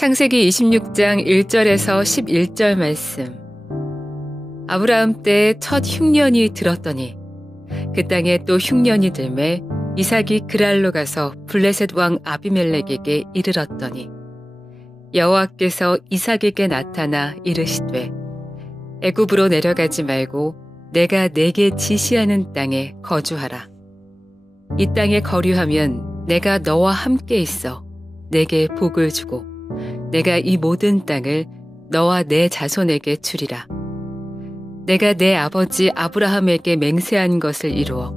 창세기 26장 1절에서 11절 말씀. 아브라함 때 첫 흉년이 들었더니 그 땅에 또 흉년이 들매 이삭이 그랄로 가서 블레셋 왕 아비멜렉에게 이르렀더니 여호와께서 이삭에게 나타나 이르시되 애굽으로 내려가지 말고 내가 네게 지시하는 땅에 거주하라. 이 땅에 거류하면 내가 너와 함께 있어 내게 복을 주고 내가 이 모든 땅을 너와 내 자손에게 주리라. 내가 내 아버지 아브라함에게 맹세한 것을 이루어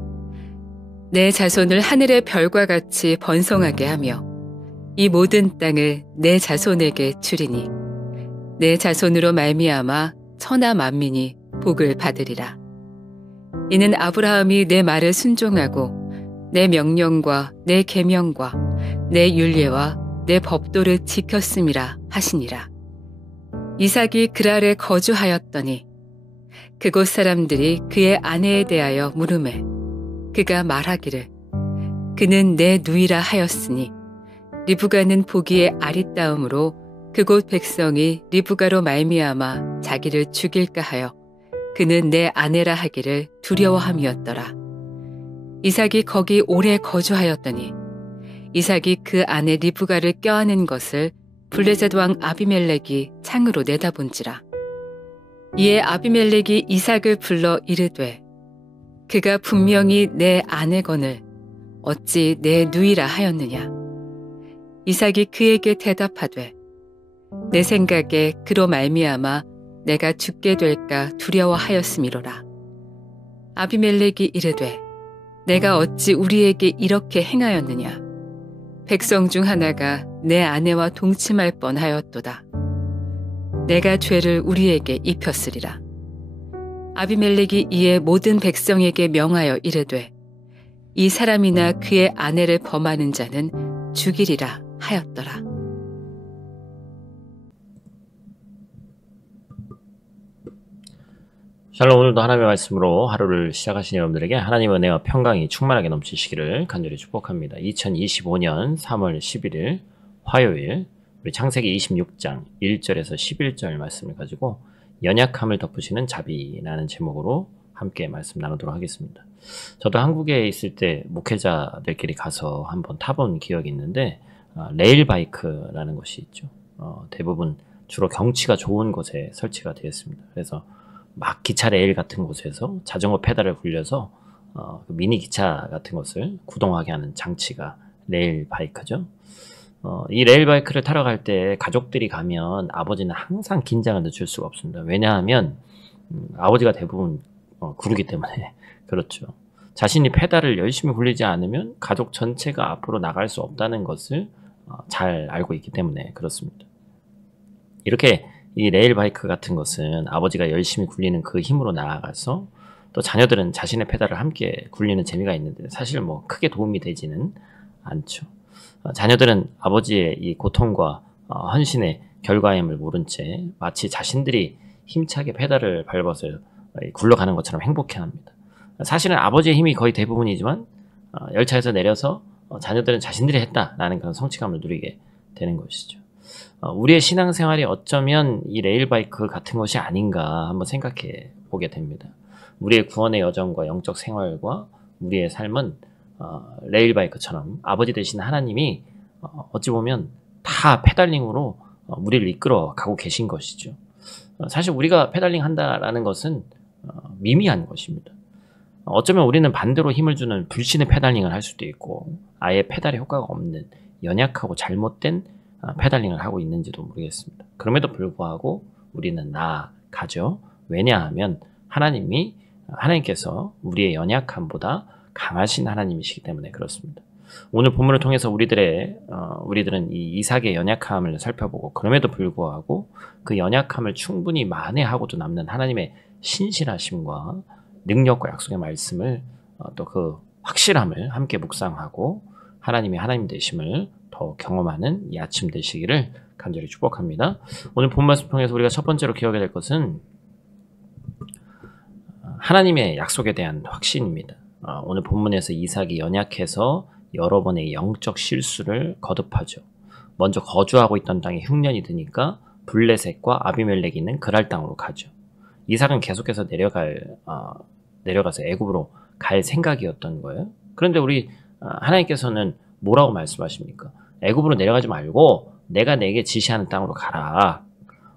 내 자손을 하늘의 별과 같이 번성하게 하며 이 모든 땅을 내 자손에게 주리니 내 자손으로 말미암아 천하 만민이 복을 받으리라. 이는 아브라함이 내 말을 순종하고 내 명령과 내 계명과 내 율례와 내 법도를 지켰음이라 하시니라. 이삭이 그랄에 거주하였더니 그곳 사람들이 그의 아내에 대하여 물으매 그가 말하기를 그는 내 누이라 하였으니 리브가는 보기에 아리따움으로 그곳 백성이 리브가로 말미암아 자기를 죽일까 하여 그는 내 아내라 하기를 두려워함이었더라. 이삭이 거기 오래 거주하였더니 이삭이 그 아내 리브가를 껴안은 것을 블레셋 왕 아비멜렉이 창으로 내다본지라. 이에 아비멜렉이 이삭을 불러 이르되 그가 분명히 내 아내거늘 어찌 내 누이라 하였느냐. 이삭이 그에게 대답하되 내 생각에 그로 말미암아 내가 죽게 될까 두려워하였음이로라. 아비멜렉이 이르되 내가 어찌 우리에게 이렇게 행하였느냐. 백성 중 하나가 내 아내와 동침할 뻔하였도다. 내가 죄를 우리에게 입혔으리라. 아비멜렉이 이에 모든 백성에게 명하여 이르되 이 사람이나 그의 아내를 범하는 자는 죽이리라 하였더라. 샬롬. 오늘도 하나님의 말씀으로 하루를 시작하신 여러분들에게 하나님의 은혜와 평강이 충만하게 넘치시기를 간절히 축복합니다. 2025년 3월 11일 화요일 우리 창세기 26장 1절에서 11절 말씀을 가지고 연약함을 덮으시는 자비라는 제목으로 함께 말씀 나누도록 하겠습니다. 저도 한국에 있을 때 목회자들끼리 가서 한번 타본 기억이 있는데 레일바이크라는 것이 있죠. 대부분 주로 경치가 좋은 곳에 설치가 되어 있습니다. 그래서 막 기차 레일 같은 곳에서 자전거 페달을 굴려서 미니 기차 같은 것을 구동하게 하는 장치가 레일 바이크죠. 이 레일 바이크를 타러 갈 때 가족들이 가면 아버지는 항상 긴장을 늦출 수가 없습니다. 왜냐하면 아버지가 대부분 구르기 때문에 그렇죠. 자신이 페달을 열심히 굴리지 않으면 가족 전체가 앞으로 나갈 수 없다는 것을 잘 알고 있기 때문에 그렇습니다. 이렇게 이 레일 바이크 같은 것은 아버지가 열심히 굴리는 그 힘으로 나아가서 또 자녀들은 자신의 페달을 함께 굴리는 재미가 있는데 사실 뭐 크게 도움이 되지는 않죠. 자녀들은 아버지의 이 고통과 헌신의 결과임을 모른 채 마치 자신들이 힘차게 페달을 밟아서 굴러가는 것처럼 행복해합니다. 사실은 아버지의 힘이 거의 대부분이지만 열차에서 내려서 자녀들은 자신들이 했다라는 그런 성취감을 누리게 되는 것이죠. 우리의 신앙생활이 어쩌면 이 레일바이크 같은 것이 아닌가 한번 생각해 보게 됩니다. 우리의 구원의 여정과 영적 생활과 우리의 삶은 레일바이크처럼 아버지 되신 하나님이 어찌 보면 다 페달링으로 우리를 이끌어 가고 계신 것이죠. 사실 우리가 페달링 한다라는 것은 미미한 것입니다. 어쩌면 우리는 반대로 힘을 주는 불신의 페달링을 할 수도 있고 아예 페달의 효과가 없는 연약하고 잘못된 페달링을 하고 있는지도 모르겠습니다. 그럼에도 불구하고 우리는 나아가죠. 왜냐하면 하나님께서 우리의 연약함보다 강하신 하나님이시기 때문에 그렇습니다. 오늘 본문을 통해서 우리들은 이 이삭의 연약함을 살펴보고 그럼에도 불구하고 그 연약함을 충분히 만회하고도 남는 하나님의 신실하심과 능력과 약속의 말씀을 또 그 확실함을 함께 묵상하고 하나님이 하나님 되심을 더 경험하는 이 아침 되시기를 간절히 축복합니다. 오늘 본 말씀 통해서 우리가 첫 번째로 기억해야 될 것은 하나님의 약속에 대한 확신입니다. 오늘 본문에서 이삭이 연약해서 여러 번의 영적 실수를 거듭하죠. 먼저 거주하고 있던 땅에 흉년이 드니까 블레셋과 아비멜렉이 있는 그랄 땅으로 가죠. 이삭은 계속해서 내려가서 애굽으로 갈 생각이었던 거예요. 그런데 우리 하나님께서는 뭐라고 말씀하십니까? 애굽으로 내려가지 말고 내가 내게 지시하는 땅으로 가라.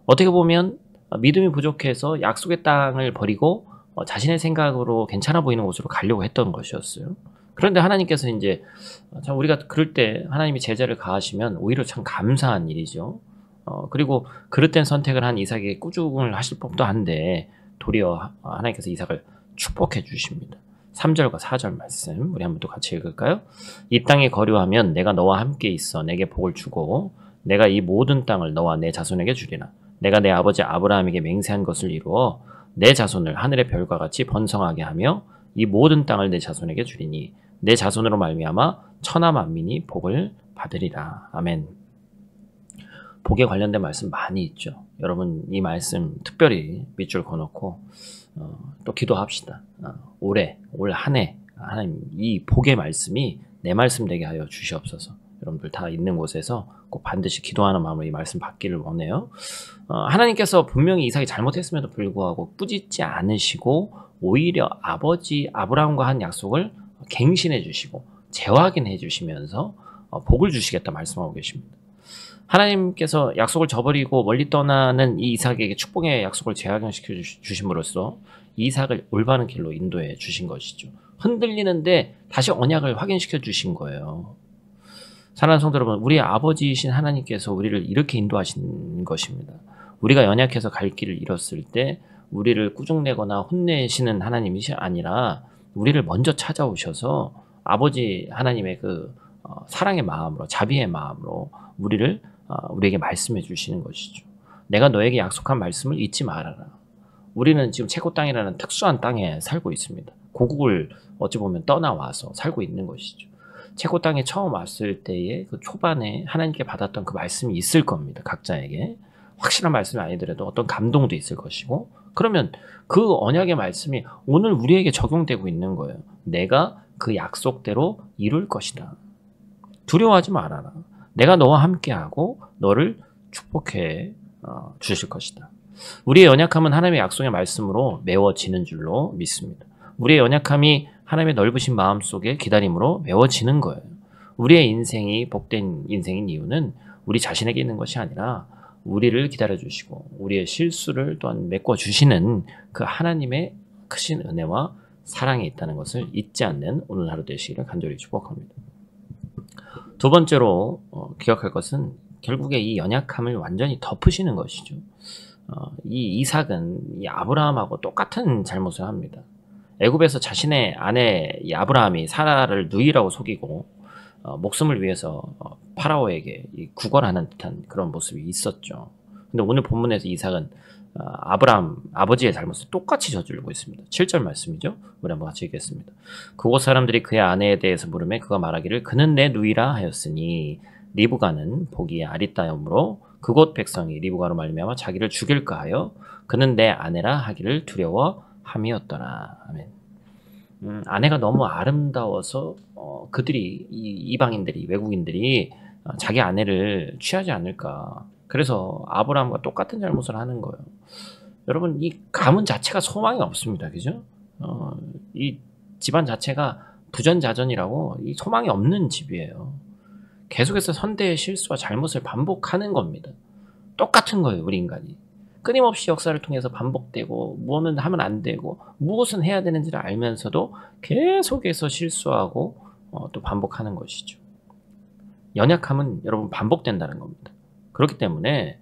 어떻게 보면 믿음이 부족해서 약속의 땅을 버리고 자신의 생각으로 괜찮아 보이는 곳으로 가려고 했던 것이었어요. 그런데 하나님께서 이제 참 우리가 그럴 때 하나님이 제재를 가하시면 오히려 참 감사한 일이죠. 그리고 그릇된 선택을 한 이삭에게 꾸중을 하실 법도 한데 도리어 하나님께서 이삭을 축복해 주십니다. 3절과 4절 말씀 우리 한번 또 같이 읽을까요? 이 땅에 거류하면 내가 너와 함께 있어 내게 복을 주고 내가 이 모든 땅을 너와 내 자손에게 주리라. 내가 내 아버지 아브라함에게 맹세한 것을 이루어 내 자손을 하늘의 별과 같이 번성하게 하며 이 모든 땅을 내 자손에게 주리니 내 자손으로 말미암아 천하 만민이 복을 받으리라. 아멘. 복에 관련된 말씀 많이 있죠. 여러분 이 말씀 특별히 밑줄 그어놓고 또 기도합시다. 올 한 해 하나님 이 복의 말씀이 내 말씀 되게 하여 주시옵소서. 여러분들 다 있는 곳에서 꼭 반드시 기도하는 마음으로 이 말씀 받기를 원해요. 하나님께서 분명히 이삭이 잘못했음에도 불구하고 꾸짖지 않으시고 오히려 아버지 아브라함과 한 약속을 갱신해 주시고 재확인해 주시면서 복을 주시겠다 말씀하고 계십니다. 하나님께서 약속을 저버리고 멀리 떠나는 이 이삭에게 축복의 약속을 재확인시켜 주심으로써 이삭을 올바른 길로 인도해 주신 것이죠. 흔들리는데 다시 언약을 확인시켜 주신 거예요. 사랑하는 성도 여러분, 우리의 아버지이신 하나님께서 우리를 이렇게 인도하신 것입니다. 우리가 연약해서 갈 길을 잃었을 때 우리를 꾸중내거나 혼내시는 하나님이 아니라 우리를 먼저 찾아오셔서 아버지 하나님의 그 사랑의 마음으로 자비의 마음으로 우리에게 말씀해 주시는 것이죠. 내가 너에게 약속한 말씀을 잊지 말아라. 우리는 지금 체코 땅이라는 특수한 땅에 살고 있습니다. 고국을 어찌 보면 떠나와서 살고 있는 것이죠. 체코 땅에 처음 왔을 때의 그 초반에 하나님께 받았던 그 말씀이 있을 겁니다. 각자에게. 확실한 말씀이 아니더라도 어떤 감동도 있을 것이고 그러면 그 언약의 말씀이 오늘 우리에게 적용되고 있는 거예요. 내가 그 약속대로 이룰 것이다. 두려워하지 말아라. 내가 너와 함께하고 너를 축복해 주실 것이다. 우리의 연약함은 하나님의 약속의 말씀으로 메워지는 줄로 믿습니다. 우리의 연약함이 하나님의 넓으신 마음 속에 기다림으로 메워지는 거예요. 우리의 인생이 복된 인생인 이유는 우리 자신에게 있는 것이 아니라 우리를 기다려주시고 우리의 실수를 또한 메꿔주시는 그 하나님의 크신 은혜와 사랑이 있다는 것을 잊지 않는 오늘 하루 되시기를 간절히 축복합니다. 두 번째로 기억할 것은 결국에 이 연약함을 완전히 덮으시는 것이죠. 이 이삭은 이 아브라함하고 똑같은 잘못을 합니다. 애굽에서 자신의 아내 이 아브라함이 사라를 누이라고 속이고 목숨을 위해서 파라오에게 구걸하는 듯한 그런 모습이 있었죠. 근데 오늘 본문에서 이삭은 아브라함 아버지의 잘못을 똑같이 저지르고 있습니다. 7절 말씀이죠. 우리 한번 같이 읽겠습니다. 그곳 사람들이 그의 아내에 대해서 물으매 그가 말하기를 그는 내 누이라 하였으니 리브가는 보기에 아리따움으로 그곳 백성이 리브가로 말미암아 자기를 죽일까 하여 그는 내 아내라 하기를 두려워함이었더라. 아멘. 아내가 너무 아름다워서 그들이 이방인들이 외국인들이 자기 아내를 취하지 않을까. 그래서 아브라함과 똑같은 잘못을 하는 거예요. 여러분 이 가문 자체가 소망이 없습니다. 그죠? 이 집안 자체가 부전자전이라고 이 소망이 없는 집이에요. 계속해서 선대의 실수와 잘못을 반복하는 겁니다. 똑같은 거예요. 우리 인간이. 끊임없이 역사를 통해서 반복되고 무엇은 하면 안 되고 무엇은 해야 되는지를 알면서도 계속해서 실수하고 또 반복하는 것이죠. 연약함은 여러분 반복된다는 겁니다. 그렇기 때문에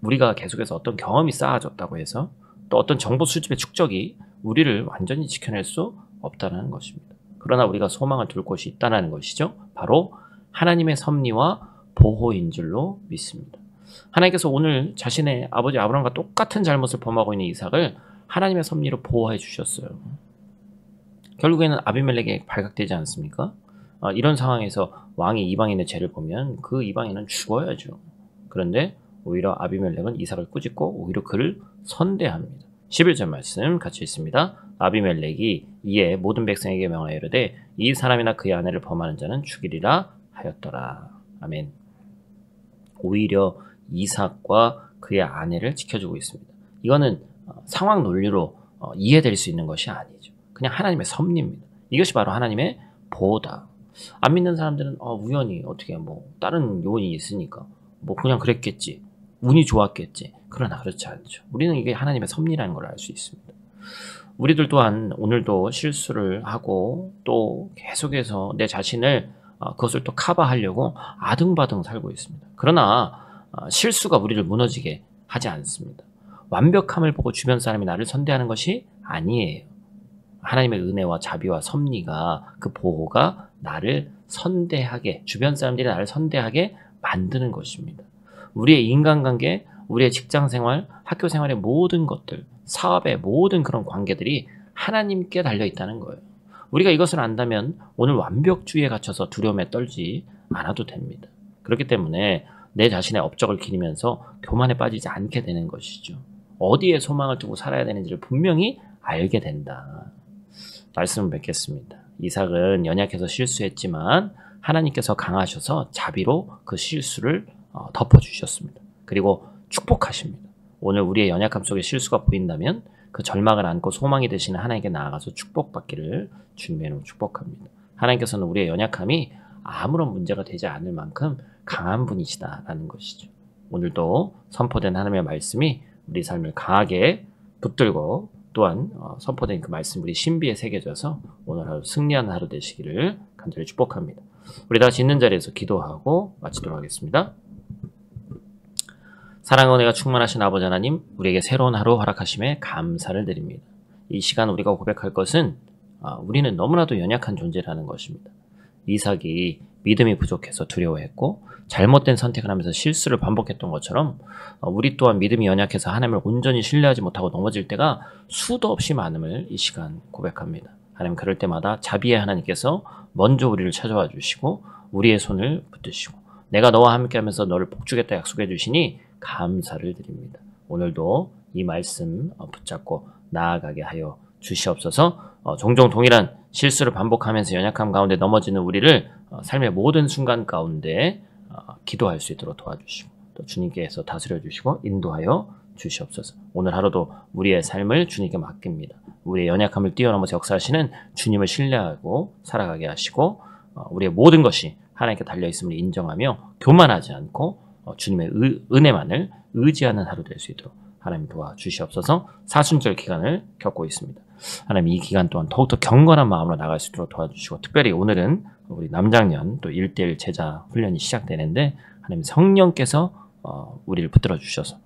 우리가 계속해서 어떤 경험이 쌓아졌다고 해서 또 어떤 정보 수집의 축적이 우리를 완전히 지켜낼 수 없다는 것입니다. 그러나 우리가 소망을 둘 곳이 있다는 것이죠. 바로 하나님의 섭리와 보호인 줄로 믿습니다. 하나님께서 오늘 자신의 아버지 아브라함과 똑같은 잘못을 범하고 있는 이삭을 하나님의 섭리로 보호해 주셨어요. 결국에는 아비멜렉에 발각되지 않습니까? 이런 상황에서 왕이 이방인의 죄를 보면 그 이방인은 죽어야죠. 그런데 오히려 아비멜렉은 이삭을 꾸짖고 오히려 그를 선대합니다. 11절 말씀 같이 있습니다. 아비멜렉이 이에 모든 백성에게 명하여 이르되 이 사람이나 그의 아내를 범하는 자는 죽이리라 하였더라. 아멘. 오히려 이삭과 그의 아내를 지켜주고 있습니다. 이거는 상황 논리로 이해될 수 있는 것이 아니죠. 그냥 하나님의 섭리입니다. 이것이 바로 하나님의 보호다. 안 믿는 사람들은 우연히 어떻게 뭐 다른 요인이 있으니까 뭐 그냥 그랬겠지. 운이 좋았겠지. 그러나 그렇지 않죠. 우리는 이게 하나님의 섭리라는 걸 알 수 있습니다. 우리들 또한 오늘도 실수를 하고 또 계속해서 내 자신을 그것을 또 커버하려고 아등바등 살고 있습니다. 그러나 실수가 우리를 무너지게 하지 않습니다. 완벽함을 보고 주변 사람이 나를 선대하는 것이 아니에요. 하나님의 은혜와 자비와 섭리가 그 보호가 나를 선대하게, 주변 사람들이 나를 선대하게 만드는 것입니다. 우리의 인간관계, 우리의 직장생활, 학교생활의 모든 것들, 사업의 모든 그런 관계들이 하나님께 달려있다는 거예요. 우리가 이것을 안다면 오늘 완벽주의에 갇혀서 두려움에 떨지 않아도 됩니다. 그렇기 때문에 내 자신의 업적을 기리면서 교만에 빠지지 않게 되는 것이죠. 어디에 소망을 두고 살아야 되는지를 분명히 알게 된다. 말씀을 맺겠습니다. 이삭은 연약해서 실수했지만 하나님께서 강하셔서 자비로 그 실수를 덮어주셨습니다. 그리고 축복하십니다. 오늘 우리의 연약함 속에 실수가 보인다면 그 절망을 안고 소망이 되시는 하나님께 나아가서 축복받기를 주님의 이름으로 축복합니다. 하나님께서는 우리의 연약함이 아무런 문제가 되지 않을 만큼 강한 분이시다라는 것이죠. 오늘도 선포된 하나님의 말씀이 우리 삶을 강하게 붙들고 또한 선포된 그 말씀 우리 신비에 새겨져서 오늘 하루 승리하는 하루 되시기를 간절히 축복합니다. 우리 다 있는 자리에서 기도하고 마치도록 하겠습니다. 사랑과 은혜가 충만하신 아버지 하나님, 우리에게 새로운 하루 허락하심에 감사를 드립니다. 이 시간 우리가 고백할 것은 우리는 너무나도 연약한 존재라는 것입니다. 이삭이 믿음이 부족해서 두려워했고 잘못된 선택을 하면서 실수를 반복했던 것처럼 우리 또한 믿음이 연약해서 하나님을 온전히 신뢰하지 못하고 넘어질 때가 수도 없이 많음을 이 시간 고백합니다. 하나님, 그럴 때마다 자비의 하나님께서 먼저 우리를 찾아와 주시고 우리의 손을 붙드시고 내가 너와 함께 하면서 너를 복주겠다 약속해 주시니 감사를 드립니다. 오늘도 이 말씀 붙잡고 나아가게 하여 주시옵소서. 종종 동일한 실수를 반복하면서 연약함 가운데 넘어지는 우리를 삶의 모든 순간 가운데 기도할 수 있도록 도와주시고 또 주님께서 다스려 주시고 인도하여 주시옵소서. 오늘 하루도 우리의 삶을 주님께 맡깁니다. 우리의 연약함을 뛰어넘어서 역사하시는 주님을 신뢰하고 살아가게 하시고 우리의 모든 것이 하나님께 달려있음을 인정하며 교만하지 않고 주님의 은혜만을 의지하는 하루 될 수 있도록 하나님 도와주시옵소서. 사순절 기간을 겪고 있습니다. 하나님, 이 기간 동안 더욱더 경건한 마음으로 나갈 수 있도록 도와주시고 특별히 오늘은 우리 남장년 또 1대1 제자 훈련이 시작되는데 하나님 성령께서 우리를 붙들어 주셔서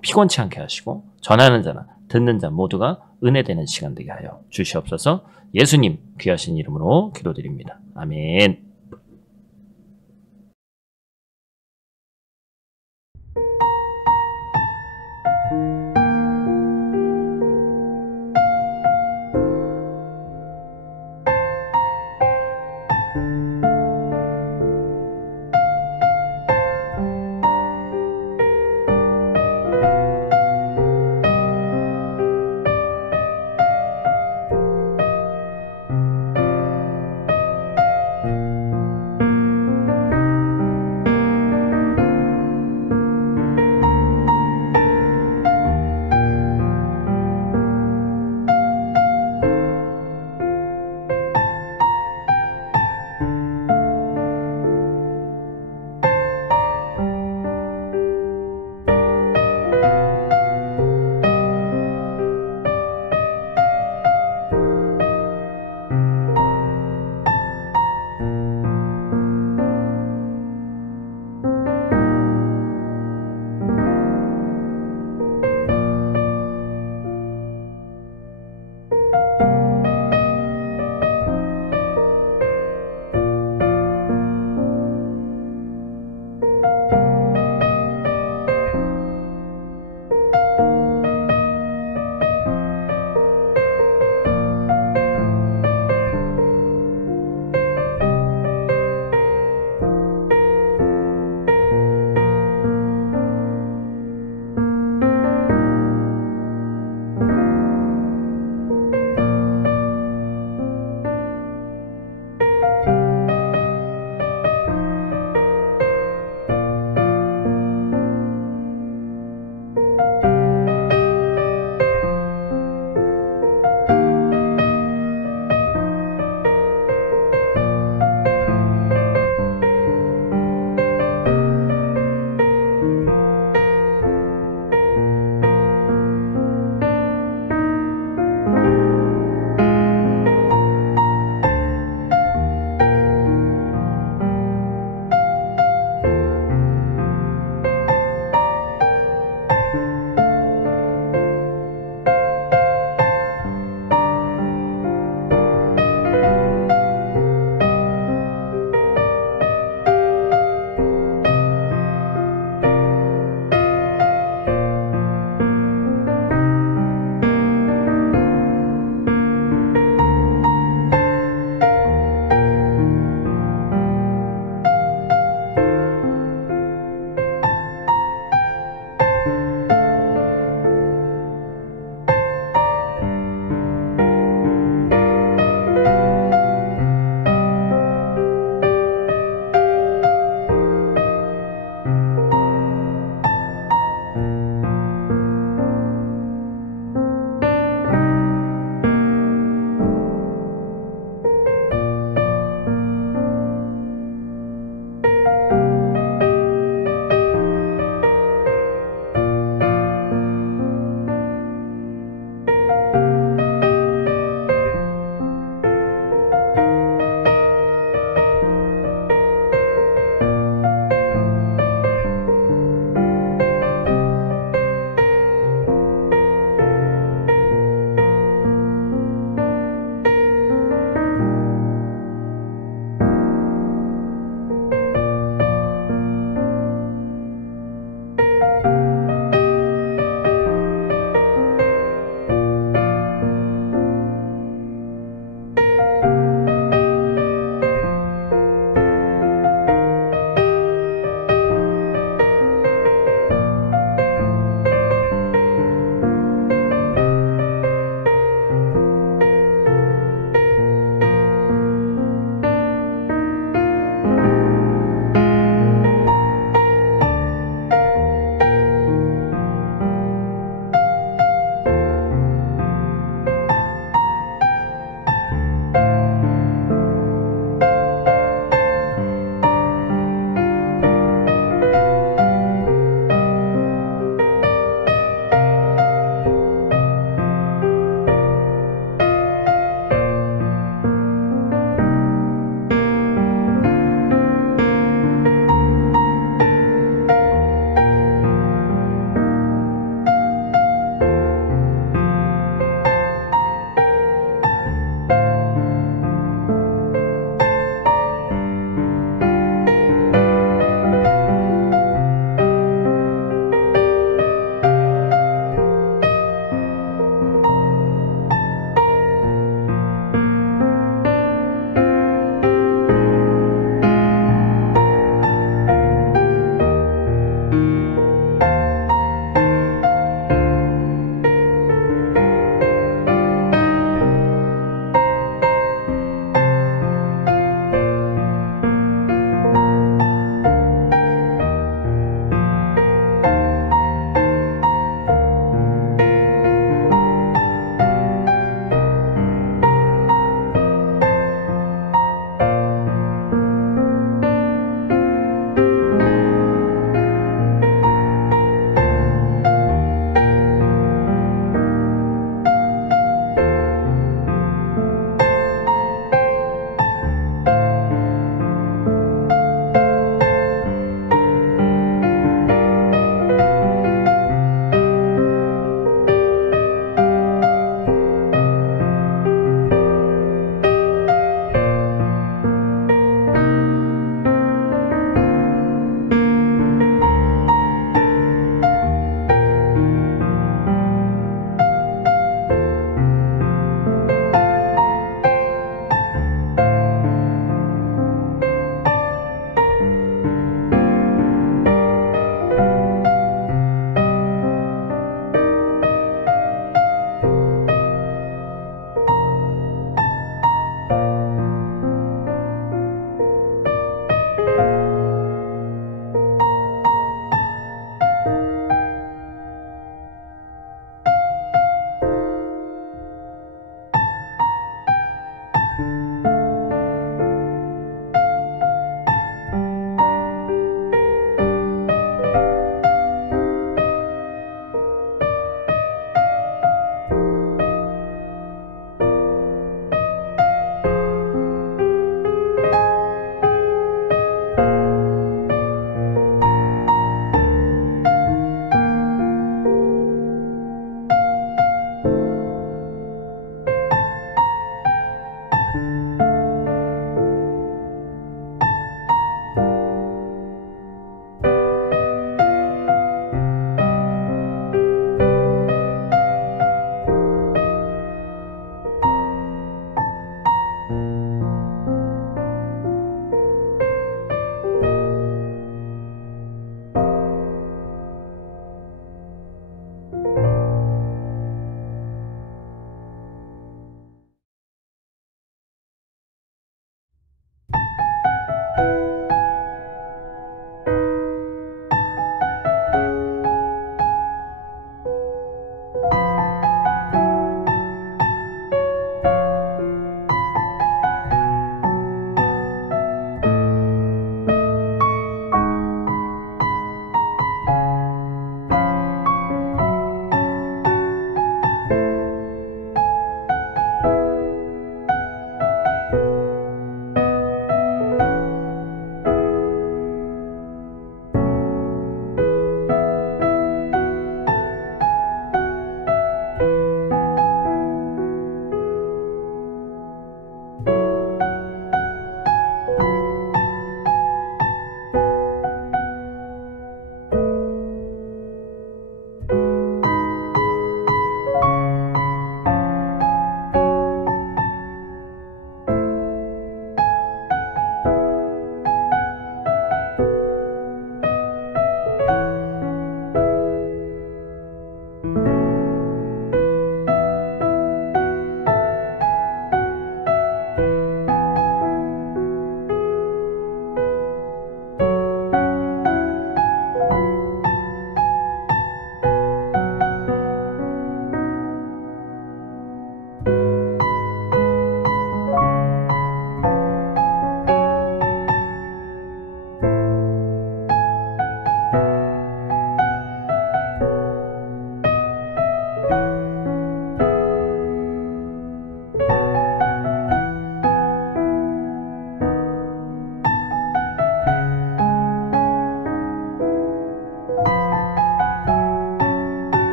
피곤치 않게 하시고 전하는 자나 듣는 자 모두가 은혜되는 시간 되게 하여 주시옵소서. 예수님 귀하신 이름으로 기도드립니다. 아멘.